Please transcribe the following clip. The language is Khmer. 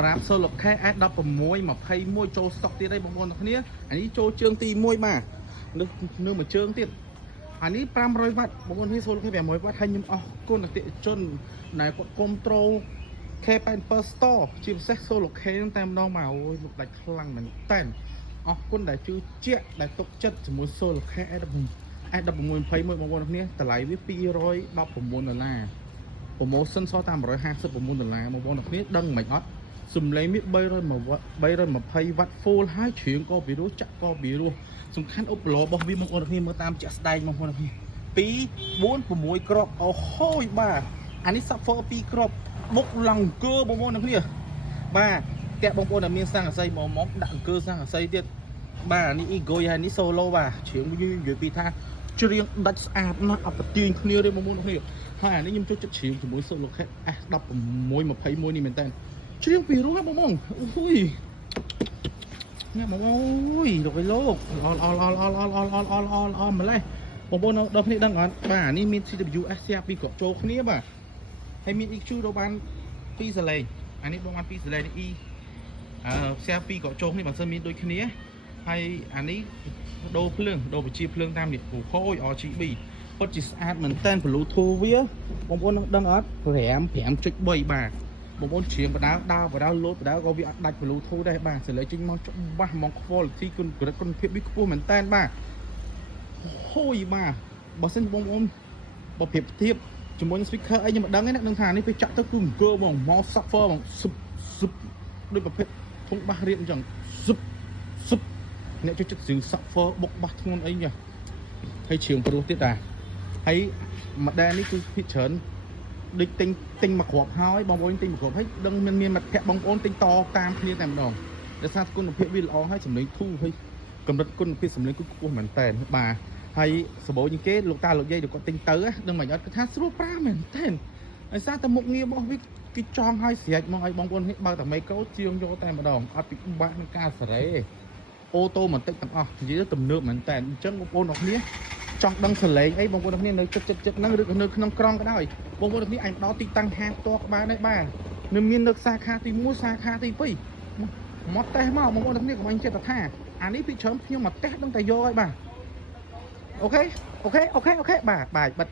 សម្រាប់ Solar Care S16 21ចូលស្តុកទៀតហើយបងប្អូនទាំងគ្នាអានេះចូលជើងទី1បាទនៅមួយជើងទៀតអានេះ500វ៉ាត់បងប្អូននេះ Solar Care 500វ៉ាត់ហើយខ្ញុំអរគុណអតិថិជនដែលគាត់គ្រប់ត្រូល K87 Store ជាពិសេស Solar Care តែម្ដងមកអូយលោកដាច់ខ្លាំងមែនតើអរគុណដែលជឿជាក់ដែលទុកចិត្តជាមួយ Solar Care S1621 បងប្អូនគ្នាតម្លៃវា$219 promotion សល់តែ$159បងប្អូនគ្នាដឹងមិនអត់សំឡេងវា320 វ៉ាត់ full ហើយជ្រៀងក៏ពីរោះចាក់ក៏ពីរោះសំខាន់ឧបករណ៍របស់វាបងប្អូនគ្នាមើលតាមជាក់ស្ដែងបងប្អូនគ្នា2 4 6គ្រាប់អូហូយបាទអានេះ subwoofer 2គ្រាប់បុកឡង្គើបងប្អូនគ្នាបាទតែបងប្អូនដែលមានសង្កសីមកដាក់អង្គើសង្កសីទៀតបាទនេះ Ego ហើយនេះ Solo បាទជ្រៀងនិយាយពីថាច្រៀងដាច់ស្អាតណាស់អត់ប្រទាញគ្នាទេបងប្អូនគ្នាហើយអានេះខ្ញុំចូលចិត្តច្រៀងជាមួយ Solar Care S1621 នេះមែនតើច្រៀងពីរោះបងប្អូនអូយញ៉ាំបងអូយលោកឯលោកអល់ម្លេះបងប្អូនដល់គ្នាដឹងអត់បាទនេះមាន CWS ស្រាប់ពីគ្រាប់ចូលគ្នាបាទហើយមាន EQ ដល់បាន2សលេងអានេះបងបាន2សលេងនេះ E ស្រាប់ពីគ្រាប់ចូលគ្នាបើសិនមានដូចគ្នាហើយអានេះដូរភ្លើងដូរបញ្ជាភ្លើងតាមនេះអូខូយ RGB ពិតជាស្អាតមែនតើ Bluetooth វាបងប្អូននឹងដឹងអត់ 5.3 បាទបងប្អូនច្រៀងបដាដើរបដាលោតបដាក៏វាអត់ដាច់ Bluetooth ដែរបាទសលេងចេញមកច្បាស់ហ្មង quality គុណភាពវាខ្ពស់មែនតើបាទហូយបាទបើសិនបងប្អូនបើប្រៀបធៀបជាមួយនឹង speaker អីខ្ញុំមិនដឹងទេណានឹងថានេះពេលចាក់ទៅគឺអង្គើបងមក subwoofer បងស៊ឹបដូចប្រភេទធុងបាសរៀបអញ្ចឹងស៊ឹបអ្នកជួយចិត្តស្រី subwoofer បុកបាសធ្ងន់អីចាហើយជ្រៀងព្រោះទៀតតាហើយមួយដែរនេះគឺភាគច្រើនដូចទិញមកគ្រាប់ហើយបងប្អូនទិញមកគ្រាប់ហើយដឹងមានមិត្តភ័ក្ដិបងប្អូនទិញតតាមគ្នាតែម្ដងដោយសារគុណភាពវាល្អហើយសម្លេងធូរហើយកម្រិតគុណភាពសម្លេងគឺខ្ពស់មែនតើបាទហើយសម្បូរជាងគេលោកតាលោកយាយគាត់ទិញទៅដឹងមិនអត់គាត់ថាស្រួលប្រាមែនតើដោយសារតែមុខងាររបស់វាគេចង់ឲ្យស្រេចមកឲ្យបងប្អូននេះបើតែមីក្រូជាងយកតែម្ដងអត់ពិបាកក្នុងការសេរីអូតូម៉ាទិកទាំងអស់និយាយទៅទំនើបមែនតើអញ្ចឹងបងប្អូនអរគ្នាចង់ដឹងសលេងអីបងប្អូនគ្នានៅចិត្តហ្នឹងឬក៏នៅក្នុងក្រុងក៏ដោយបងប្អូនគ្នាអាចដល់ទីតាំងហាងផ្ទាល់ក្បាលដែរបាទនៅមាននៅសាខាទី1សាខាទី2មកតេសមកបងប្អូនគ្នាកុំអញចិត្តថាអានេះពីច្រើនខ្ញុំមកតេសដឹងតែយកហើយបាទអូខេបាទបាទបិទ